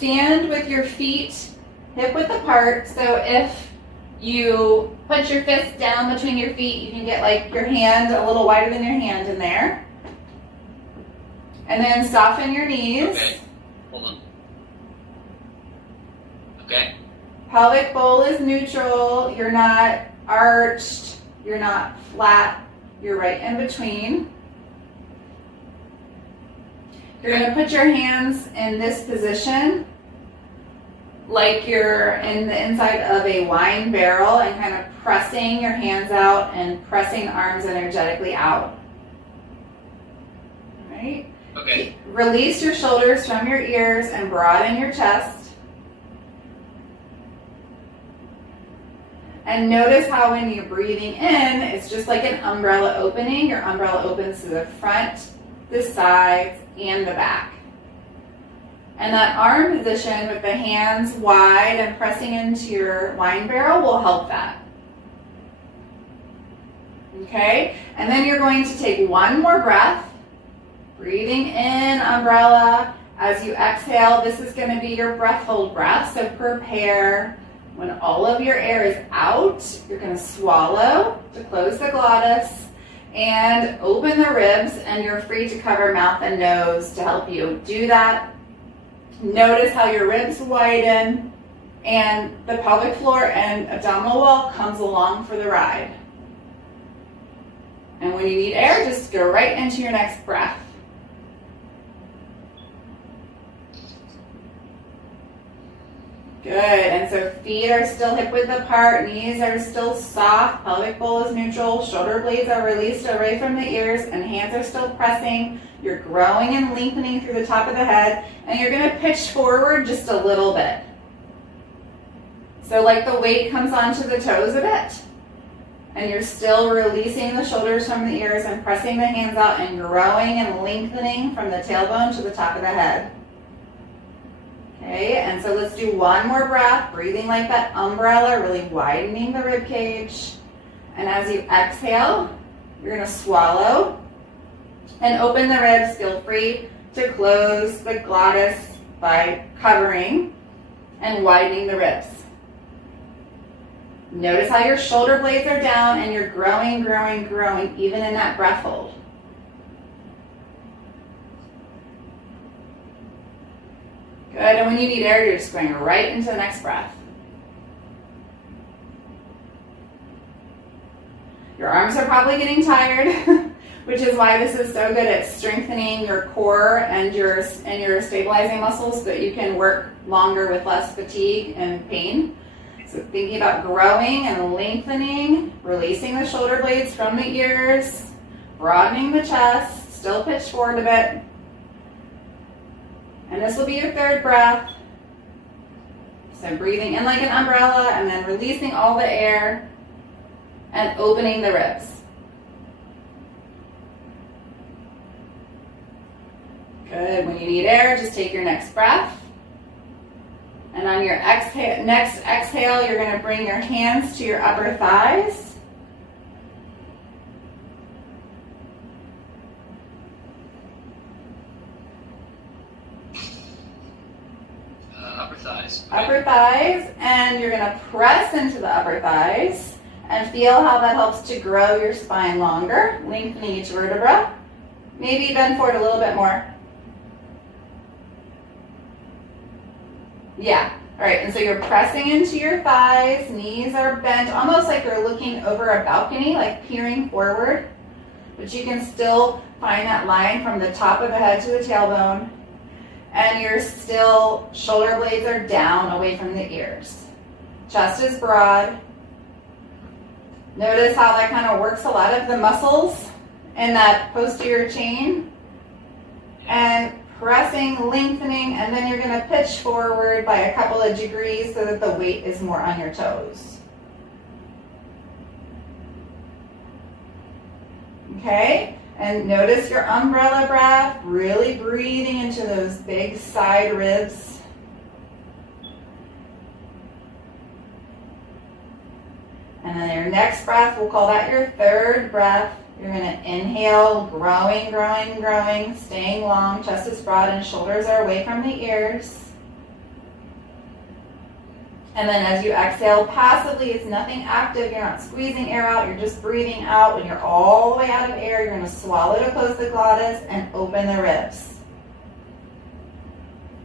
stand with your feet hip width apart. So if you put your fist down between your feet, you can get like your hand a little wider than your hand in there. And then soften your knees. Okay, hold on. Okay. Pelvic bowl is neutral. You're not arched. You're not flat. You're right in between. You're going to put your hands in this position like you're in the inside of a wine barrel and kind of pressing your hands out and pressing arms energetically out. All right? Okay. Release your shoulders from your ears and broaden your chest. And notice how when you're breathing in, it's just like an umbrella opening. Your umbrella opens to the front, the sides, and the back. And that arm position with the hands wide and pressing into your wine barrel will help that. Okay? And then you're going to take one more breath. Breathing in, umbrella. As you exhale, this is going to be your breath hold breath. So prepare. When all of your air is out, you're going to swallow to close the glottis and open the ribs, and you're free to cover mouth and nose to help you do that. Notice how your ribs widen and the pelvic floor and abdominal wall comes along for the ride. And when you need air, just go right into your next breath. Good, and so feet are still hip width apart, knees are still soft, pelvic bowl is neutral, shoulder blades are released away from the ears, and hands are still pressing. You're growing and lengthening through the top of the head, and you're going to pitch forward just a little bit. So like the weight comes onto the toes a bit, and you're still releasing the shoulders from the ears and pressing the hands out and growing and lengthening from the tailbone to the top of the head. Okay, and so let's do one more breath, breathing like that umbrella, really widening the rib cage. And as you exhale, you're going to swallow and open the ribs. Feel free to close the glottis by covering and widening the ribs. Notice how your shoulder blades are down and you're growing, growing, growing, even in that breath hold. Good, and when you need air, you're just going right into the next breath. Your arms are probably getting tired, which is why this is so good at strengthening your core and your stabilizing muscles so that you can work longer with less fatigue and pain. So thinking about growing and lengthening, releasing the shoulder blades from the ears, broadening the chest, still pitch forward a bit. And this will be your third breath. So breathing in like an umbrella and then releasing all the air and opening the ribs. Good. When you need air, just take your next breath. And on your next exhale, you're going to bring your hands to your upper thighs. Upper thighs, and you're going to press into the upper thighs and feel how that helps to grow your spine longer, lengthening each vertebra. Maybe bend forward a little bit more. Yeah, all right, and so you're pressing into your thighs, knees are bent, almost like you're looking over a balcony, like peering forward, but you can still find that line from the top of the head to the tailbone. And you're still, shoulder blades are down away from the ears. Chest is broad. Notice how that kind of works a lot of the muscles in that posterior chain. And pressing, lengthening, and then you're going to pitch forward by a couple of degrees so that the weight is more on your toes. Okay? And notice your umbrella breath, really breathing into those big side ribs. And then your next breath, we'll call that your third breath. You're going to inhale, growing, growing, growing, staying long, chest is broad and shoulders are away from the ears. And then as you exhale passively, it's nothing active. You're not squeezing air out. You're just breathing out. When you're all the way out of air, you're going to swallow to close the glottis and open the ribs.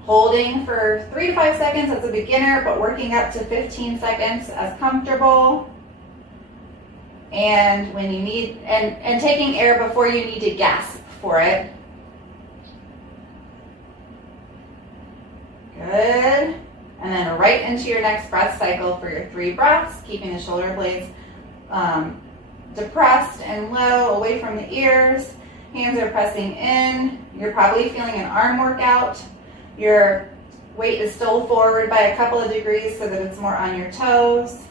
Holding for 3 to 5 seconds as a beginner, but working up to 15 seconds as comfortable. And when you need, and taking air before you need to gasp for it. Good. And then right into your next breath cycle for your 3 breaths, keeping the shoulder blades depressed and low, away from the ears. Hands are pressing in. You're probably feeling an arm workout. Your weight is still forward by a couple of degrees so that it's more on your toes.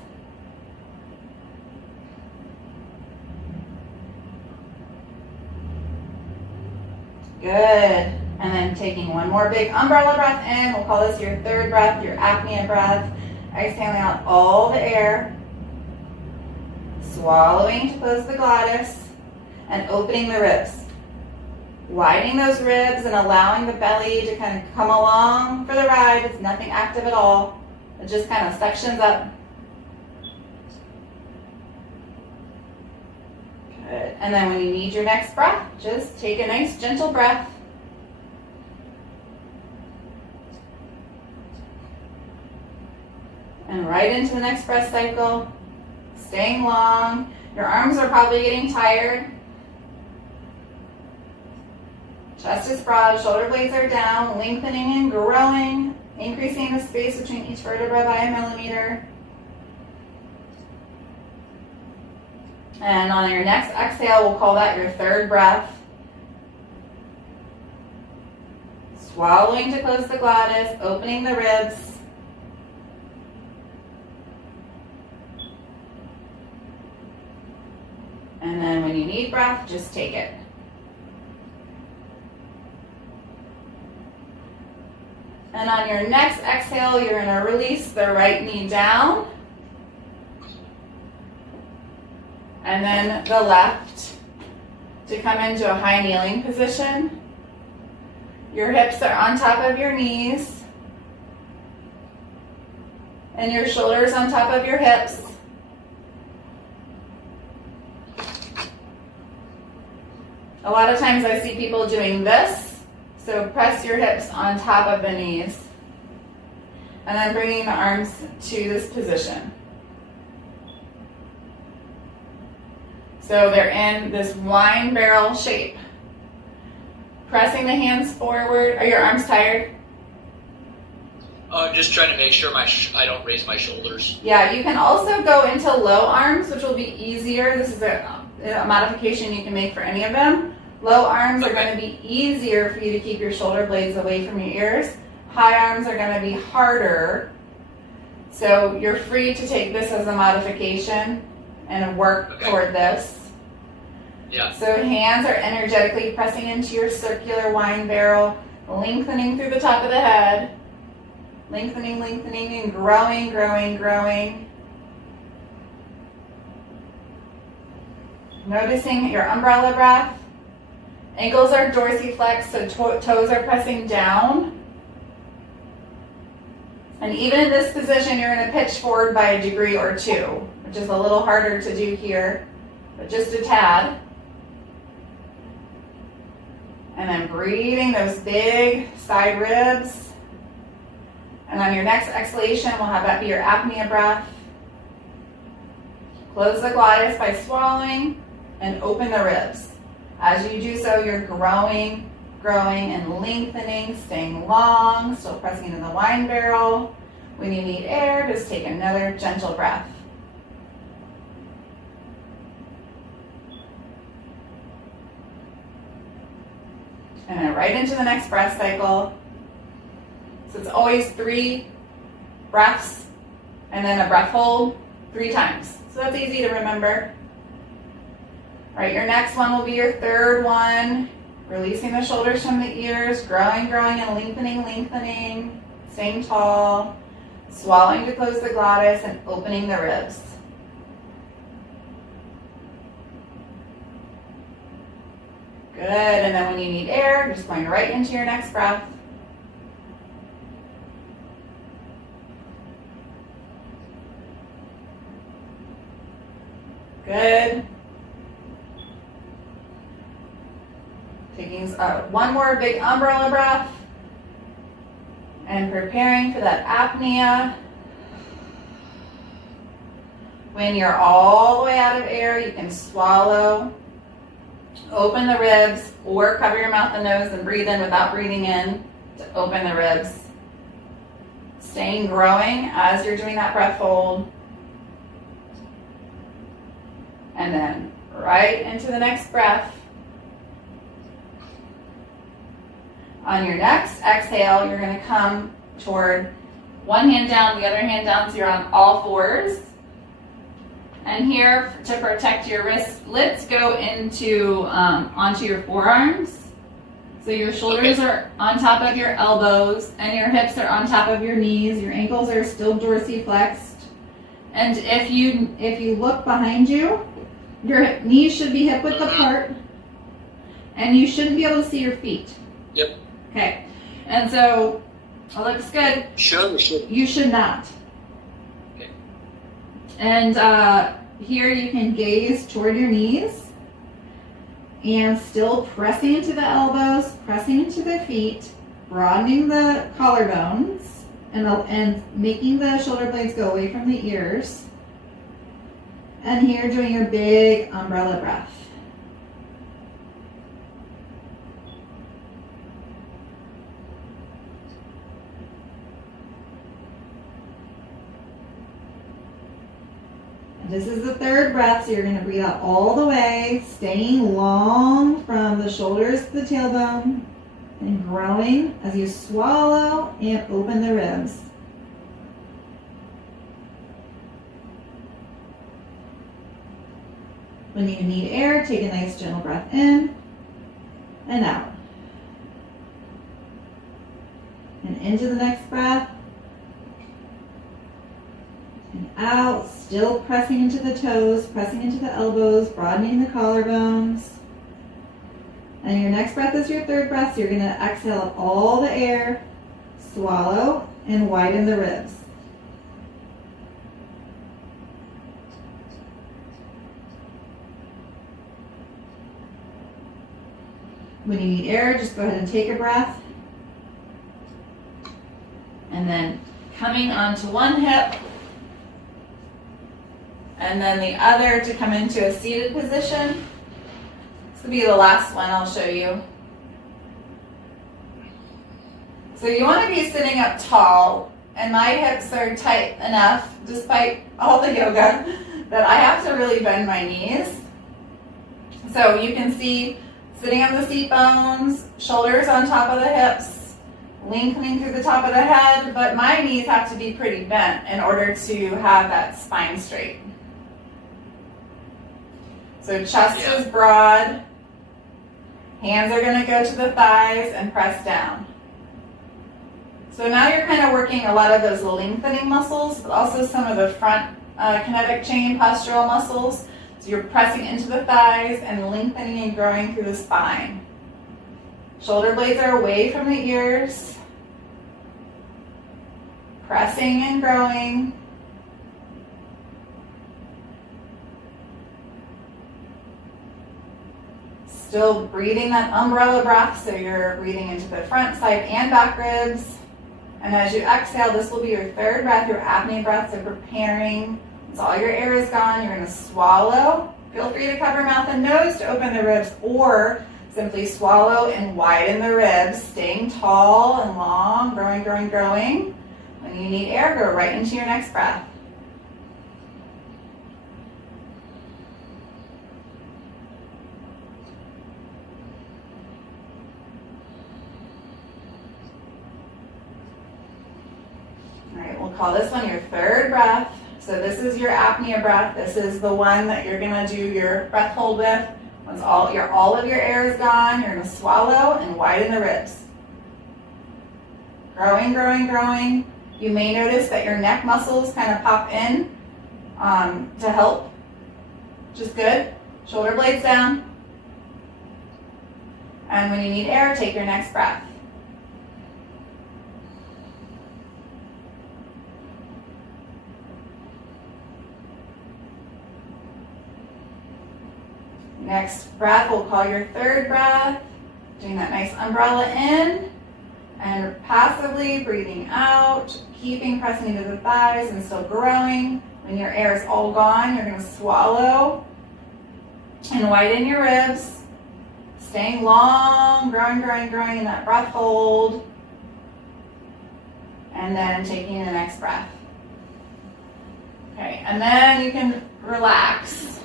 Good. And then taking one more big umbrella breath in. We'll call this your 3rd breath, your apnea breath. Exhaling out all the air. Swallowing to close the glottis and opening the ribs. Widening those ribs and allowing the belly to kind of come along for the ride. It's nothing active at all. It just kind of sections up. Good. And then when you need your next breath, just take a nice gentle breath. And right into the next breath cycle. Staying long. Your arms are probably getting tired. Chest is broad, shoulder blades are down, lengthening and growing, increasing the space between each vertebra by a millimeter. And on your next exhale, we'll call that your 3rd breath. Swallowing to close the glottis, opening the ribs. And then when you need breath, just take it. And on your next exhale, you're going to release the right knee down. And then the left to come into a high kneeling position. Your hips are on top of your knees. And your shoulders on top of your hips. A lot of times I see people doing this. So press your hips on top of the knees. And then bringing the arms to this position. So they're in this wine barrel shape. Pressing the hands forward. Are your arms tired? Just trying to make sure I don't raise my shoulders. Yeah, you can also go into low arms, which will be easier. This is a modification you can make for any of them. Low arms are going to be easier for you to keep your shoulder blades away from your ears. High arms are going to be harder. So you're free to take this as a modification and work toward this. Yeah. So hands are energetically pressing into your circular wine barrel, lengthening through the top of the head. Lengthening, lengthening, and growing, growing, growing. Noticing your umbrella breath. Ankles are dorsiflexed, so toes are pressing down. And even in this position, you're going to pitch forward by a degree or 2, which is a little harder to do here, but just a tad. And then breathing those big side ribs. And on your next exhalation, we'll have that be your apnea breath. Close the glottis by swallowing and open the ribs. As you do so, you're growing, growing, and lengthening, staying long, still pressing into the wine barrel. When you need air, just take another gentle breath. And then right into the next breath cycle. So it's always 3 breaths and then a breath hold 3 times. So that's easy to remember. All right, your next one will be your 3rd one. Releasing the shoulders from the ears, growing, growing, and lengthening, lengthening. Staying tall. Swallowing to close the glottis and opening the ribs. Good, and then when you need air, just going right into your next breath. Good. Taking one more big umbrella breath and preparing for that apnea. When you're all the way out of air, you can swallow, open the ribs, or cover your mouth and nose and breathe in without breathing in to open the ribs. Staying growing as you're doing that breath hold. And then right into the next breath. On your next exhale, you're going to come toward one hand down, the other hand down, so you're on all fours. And here, to protect your wrists, let's go into onto your forearms. So your shoulders are on top of your elbows, and your hips are on top of your knees. Your ankles are still dorsiflexed. And if you look behind you, your knees should be hip width apart, and you shouldn't be able to see your feet. Yep. Okay. And so it looks good. Should or should? You should not. Okay. And here you can gaze toward your knees and still pressing into the elbows, pressing into the feet, broadening the collarbones, and making the shoulder blades go away from the ears. And here doing your big umbrella breath. This is the third breath, so you're going to breathe out all the way, staying long from the shoulders to the tailbone, and growing as you swallow and open the ribs. When you need air, take a nice gentle breath in and out. And into the next breath. And out, still pressing into the toes, pressing into the elbows, broadening the collarbones. And your next breath is your third breath, so you're going to exhale all the air, swallow, and widen the ribs. When you need air, just go ahead and take a breath. And then coming onto one hip, and then the other to come into a seated position. This will be the last one I'll show you. So you want to be sitting up tall, and my hips are tight enough, despite all the yoga, that I have to really bend my knees. So you can see sitting on the seat bones, shoulders on top of the hips, lengthening through the top of the head, but my knees have to be pretty bent in order to have that spine straight. So chest is broad, hands are going to go to the thighs and press down. So now you're kind of working a lot of those lengthening muscles, but also some of the front kinetic chain postural muscles. So you're pressing into the thighs and lengthening and growing through the spine. Shoulder blades are away from the ears, pressing and growing. Still breathing that umbrella breath, so you're breathing into the front, side, and back ribs. And as you exhale, this will be your third breath, your apnea breath, so preparing. Once all your air is gone, you're going to swallow. Feel free to cover mouth and nose to open the ribs, or simply swallow and widen the ribs, staying tall and long, growing, growing, growing. When you need air, go right into your next breath. Call this one your third breath. So this is your apnea breath. This is the one that you're going to do your breath hold with. Once all of your air is gone, you're going to swallow and widen the ribs. Growing, growing, growing. You may notice that your neck muscles kind of pop in to help. Which is good. Shoulder blades down. And when you need air, take your next breath. Next breath, we'll call your third breath. Doing that nice umbrella in and passively breathing out, keeping pressing into the thighs and still growing. When your air is all gone, you're going to swallow and widen your ribs, staying long, growing, growing, growing in that breath hold, and then taking the next breath. Okay, and then you can relax.